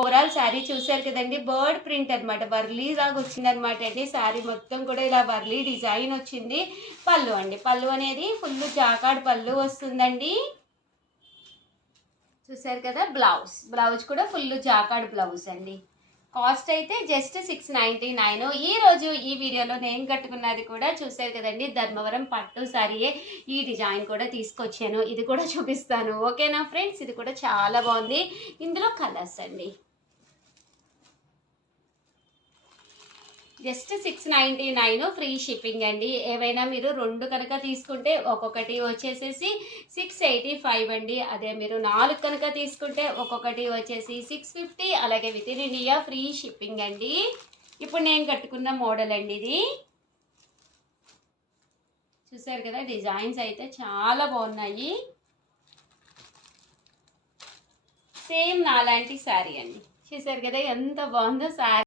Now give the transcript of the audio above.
Overall sari చూసారు కదండి, bird print అనమాట, వర్లీ లాగా వచ్చింది అనమాట అండి. శారీ మొత్తం కూడా ఇలా వర్లీ డిజైన్ వచ్చింది. పళ్ళు అండి, పళ్ళు అనేది ఫుల్ జాకాడ్ పళ్ళు వస్తుందండి. చూసారు కదా, బ్లౌజ్ కూడా ఫుల్ జాకాడ్ బ్లౌజ్ అండి. కాస్ట్ అయితే జస్ట్ 699. ఈరోజు ఈ వీడియోలో నేను కట్టుకున్నది కూడా చూసారు కదండి, ధర్మవరం పట్టు శారీయే. ఈ డిజైన్ కూడా తీసుకొచ్చాను, ఇది కూడా చూపిస్తాను. ఓకేనా ఫ్రెండ్స్, ఇది కూడా చాలా బాగుంది. ఇందులో కలర్స్ అండి. జస్ట్ 699, ఫ్రీ షిప్పింగ్ అండి. ఏవైనా మీరు 2 కనుక తీసుకుంటే ఒక్కొక్కటి వచ్చేసేసి 685 అండి. అదే మీరు 4 కనుక తీసుకుంటే ఒక్కొక్కటి వచ్చేసి 650. అలాగే with in India free shipping అండి. ఇప్పుడు నేను కట్టుకున్న మోడల్ అండి ఇది. చూసారు కదా, డిజైన్స్ అయితే చాలా బాగున్నాయి. సేమ్ నాలాంటి శారీ అండి. చూసారు కదా ఎంత బాగుందో శారీ.